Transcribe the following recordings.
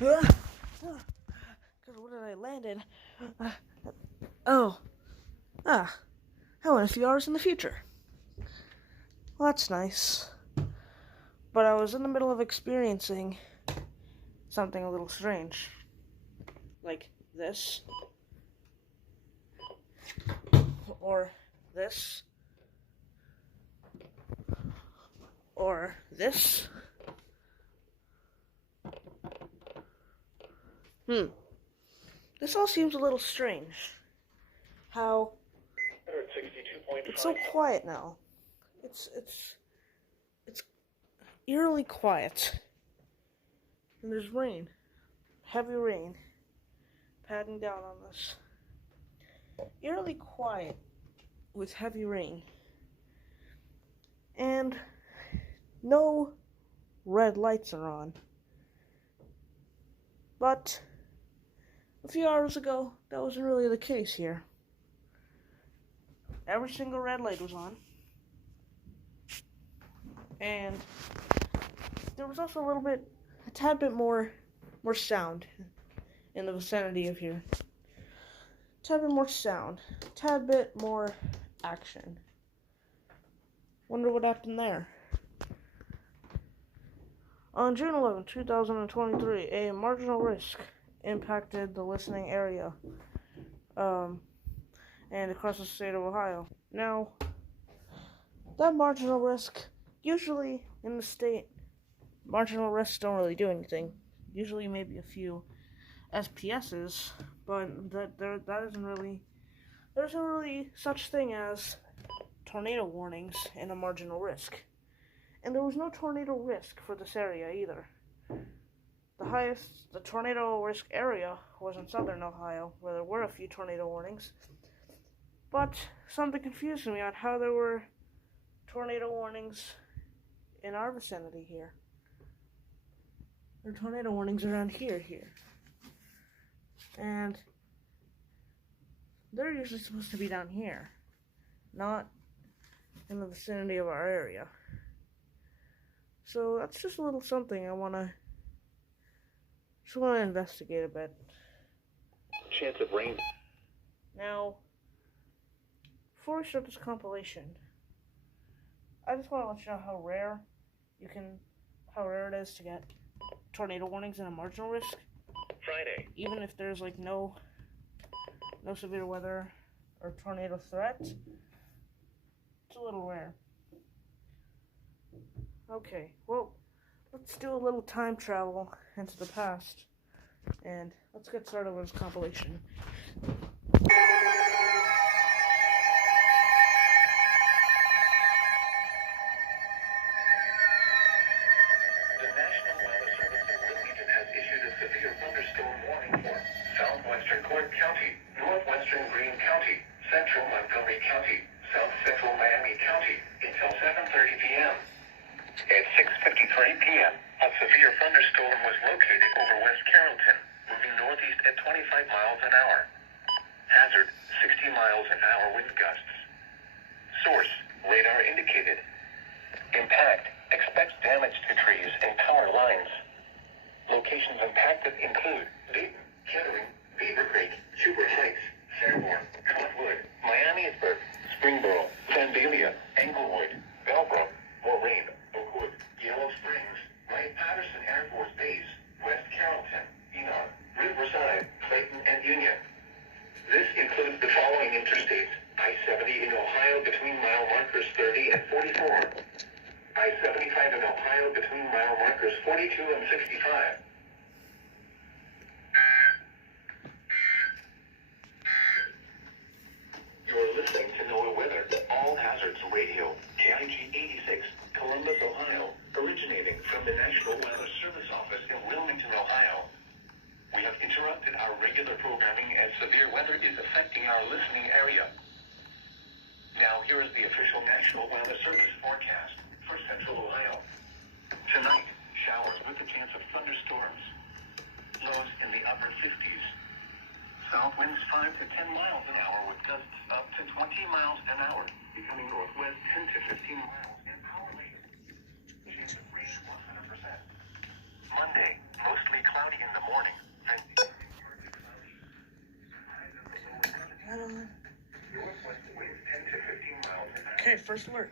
God, what did I land in? Oh, I went a few hours in the future. Well, that's nice. But I was in the middle of experiencing something a little strange. Like this. Or this. Or this. This all seems a little strange. How it's so quiet now. It's eerily quiet. And there's rain. Heavy rain. Patting down on us. Eerily quiet with heavy rain. And no red lights are on. But a few hours ago, that wasn't really the case here. Every single red light was on. And there was also a tad bit more sound in the vicinity of here. A tad bit more sound. A tad bit more action. Wonder what happened there. On June 11, 2023, a marginal risk impacted the listening area and across the state of Ohio. Now, that marginal risk, usually in the state, marginal risks don't really do anything. Usually maybe a few SPSs, but there's not really such thing as tornado warnings in a marginal risk. And there was no tornado risk for this area either. The tornado risk area was in southern Ohio, where there were a few tornado warnings. But something confused me on how there were tornado warnings in our vicinity here. There are tornado warnings around here. And they're usually supposed to be down here, not in the vicinity of our area. So that's just a little something I want to investigate a bit. Chance of rain. Now, before we start this compilation, I just want to let you know how rare it is to get tornado warnings in a marginal risk. Friday. Even if there's no severe weather or tornado threat, it's a little rare. Okay, well, let's do a little time travel into the past, and let's get started with this compilation. Southwestern Clark County, northwestern Greene County, central Montgomery County, south central Miami County until 7:30 p.m. At 6:53 p.m., a severe thunderstorm was located over West Carrollton, moving northeast at 25 miles an hour. Hazard, 60 miles an hour wind gusts. Source, radar indicated. Impact, expects damage to trees and power lines. Locations impacted include Dayton, Kettering, Beaver Creek, Huber Heights, Fairborn, Cottonwood, Miamisburg, Springboro, Vandalia, Englewood, Bellbrook, Moraine, Oakwood, Yellow Springs, Wright-Patterson Air Force Base, West Carrollton, Enoch, Riverside, Clayton, and Union. This includes the following interstates: I-70 in Ohio between mile markers 30 and 44. I-75 in Ohio between mile markers 42 and 65. You're listening to NOAA Weather, All Hazards Radio, KIG 86, Columbus, Ohio, originating from the National Weather Service Office in Wilmington, Ohio. We have interrupted our regular programming as severe weather is affecting our listening area. Now here is the official National Weather Service forecast for Central Ohio. Tonight, showers with a chance of thunderstorms. Lows in the upper 50s. South winds 5 to 10 miles an hour with gusts up to 20 miles an hour, becoming northwest 10 to 15 miles an hour later. Chance of rain 100%. Monday, mostly cloudy in the morning. Northwest winds 10 to 15 miles an hour. Okay, first alert.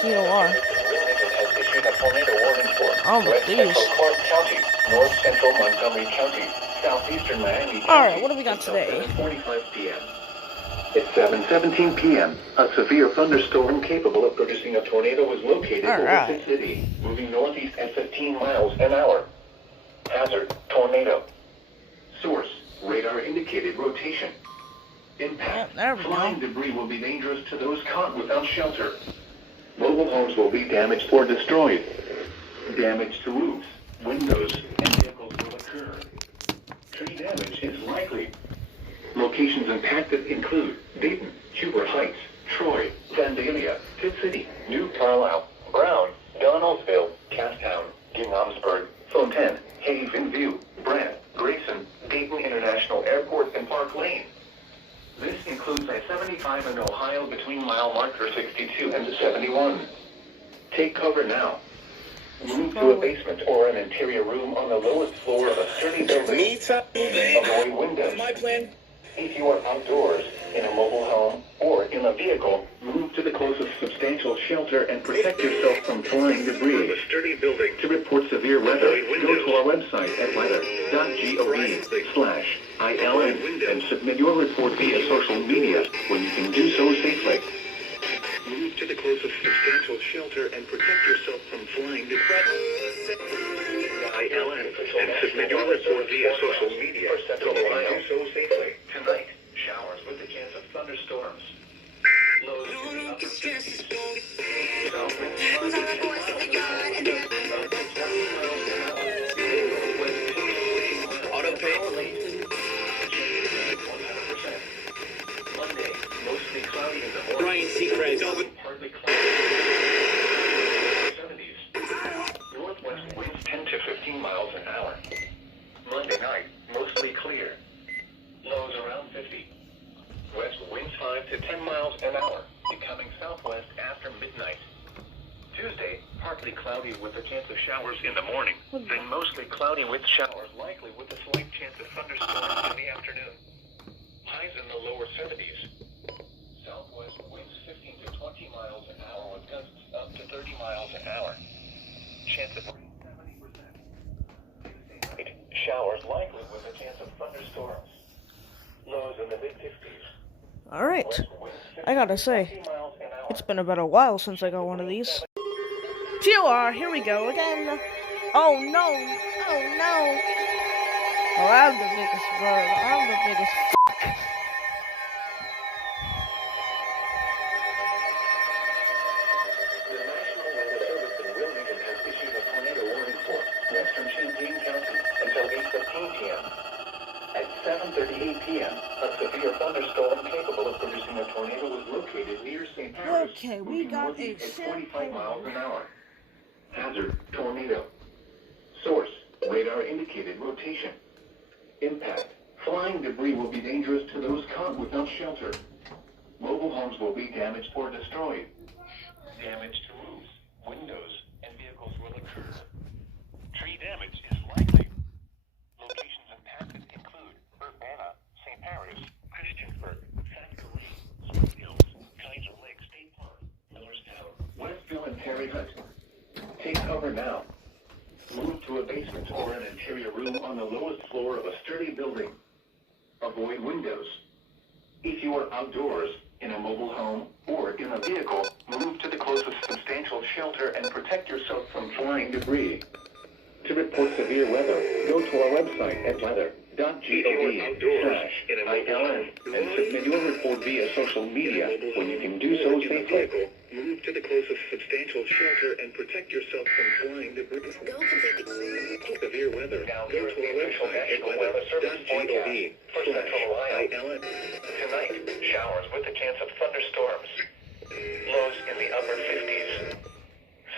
TOR. Has issued a tornado warning for Oh, West geez. Central Clark County, North Central Montgomery County, Southeastern Miami County. Alright, what do we got today? 7:45 p.m. It's 7:17 p.m. A severe thunderstorm capable of producing a tornado was located over Alright. the city, moving northeast at 15 miles an hour. Hazard, tornado. Source, radar indicated rotation. Impact, Yep, there we flying go. debris will be dangerous to those caught without shelter. Mobile homes will be damaged or destroyed. Damage to roofs, windows, and vehicles will occur. Tree damage is likely. Locations impacted include Dayton, Huber Heights, Troy, Vandalia, Pitt City, New Carlisle, Brown, Donaldsville, Castown, Ginghamsburg, Fontaine, Haven View, Brant, Grayson, Dayton International Airport, and Park Lane. This includes I-75 in Ohio between mile marker 62 and 71. Take cover now. Move to a basement or an interior room on the lowest floor of a sturdy building. Avoid windows. My plan. If you are outdoors, in a mobile home, or in a vehicle, move to the closest substantial shelter and protect yourself from flying debris. Sturdy building. To report severe weather, go to our website at weather.gov/ILN and submit your report via social media when you can do so safely. Move to the closest substantial shelter and protect yourself from flying debris. ILN and submit your report via social media when you can do so safely. Tonight, showers with a chance of thunderstorms. Lows in the upper 50s. South winds 5 to 10 miles an hour. Auto pay. 100%. Monday, mostly cloudy in the morning. Ryan Seacrest. Partly cloudy. 70s. Northwest winds 10 to 15 miles an hour. Monday night, mostly clear. Lows around 50. West winds 5 to 10 miles an hour, becoming southwest after midnight. Tuesday, partly cloudy with a chance of showers in the morning. Then mostly cloudy with showers, likely with a slight chance of thunderstorms in the afternoon. Highs in the lower 70s. Southwest winds 15 to 20 miles an hour with gusts up to 30 miles an hour. Chance of rain 70%. Tuesday night, showers likely with a chance of thunderstorms. Lows in the mid-50s. Alright. West winds 50 I gotta to say, 20 miles an hour. it's been about a while since I got one of these. TOR, here we go again. Oh no! Oh no! Oh, I'm the biggest bird. I'm the biggest f***. The National Weather Service in Wilmington has issued a tornado warning for western Champaign County until 8:15 p.m. At 7:38 p.m., a severe thunderstorm capable of producing a tornado was located near St. Paris. Okay, we moving got northeast a at 45 miles Champaign. an hour. Hazard, tornado. Source, radar indicated rotation. Impact, flying debris will be dangerous to those caught without shelter. Mobile homes will be damaged or destroyed. Damage to roofs, windows, and vehicles will occur. Tree damage is likely. Locations impacted include Urbana, St. Paris, Christiansburg, San Corinne, Swift Hills, Kaiser Lake State Park, Millerstown, Westville, and Perry Hut. Take cover now. Move to a basement or an interior room on the lowest floor of a sturdy building. Avoid windows. If you are outdoors, in a mobile home, or in a vehicle, move to the closest substantial shelter and protect yourself from flying debris. To report severe weather, go to our website at weather.gov/ILN and submit your report via social media when you can do so safely. Move to the closest substantial shelter and protect yourself from flying debris. Severe weather, go to our website at weather.gov/ILN. Tonight, showers with a chance of thunderstorms. Lows in the upper 50s.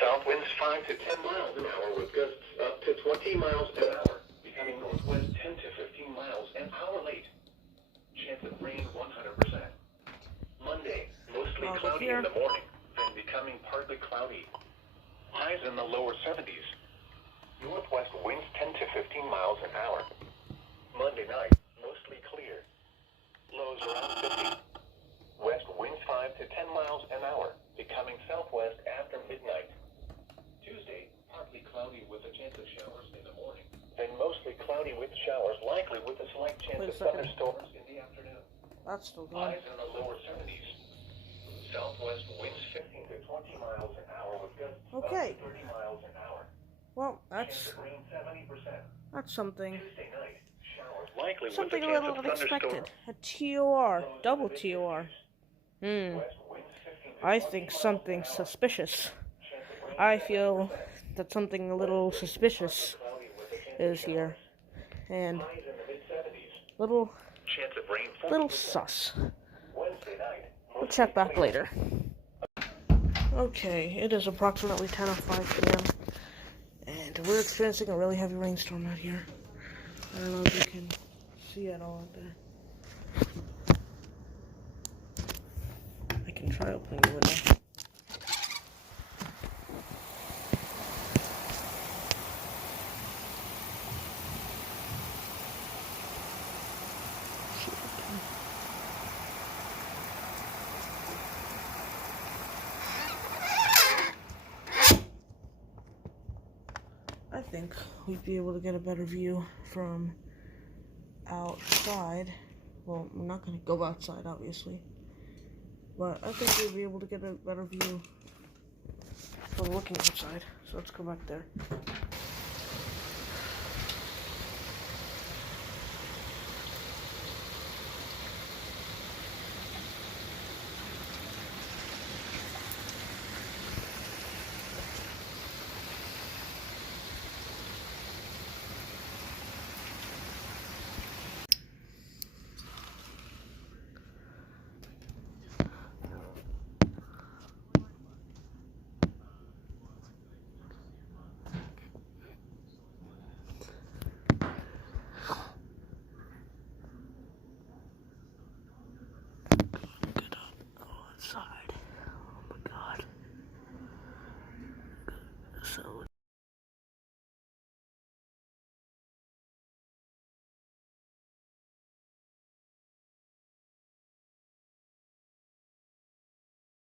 South winds 5 to 10 miles an hour with gusts up to 20 miles an hour, becoming northwest 10 to 15 miles an hour late. Chance of rain 100%. Monday, mostly cloudy in partly cloudy. Highs in the lower 70s. Northwest winds 10 to 15 miles an hour. Monday night, mostly clear. Lows around 50. West winds 5 to 10 miles an hour, becoming southwest after midnight. Tuesday, partly cloudy with a chance of showers in the morning. Then mostly cloudy with showers, likely with a slight chance Wait a of second. thunderstorms in the afternoon. That's still going. Highs in the lower 70s. Southwest winds 15 to 20 miles an hour with gusts up Okay. to 30 miles an hour. Well, Chance of rain 70%. that's something. Tuesday night, showers likely with Something a a chance little of unexpected. thunderstorms. A TOR. Double TOR. West winds 15 to I 20 think miles something an hour. suspicious. Chance of rain I feel 70%. that something a little suspicious Cloudy with a chance is of here. showers. And Highs in the mid-70s. little Chance of rain 40%. sus. Wednesday night, We'll mostly check back clear. later. Okay, it is approximately 10:05 p.m. and we're experiencing a really heavy rainstorm out here. I don't know if you can see it all out there. I can try opening the window. I think we'd be able to get a better view from outside. Well, we're not going to go outside, obviously. But I think we'll be able to get a better view from looking outside. So let's go back there.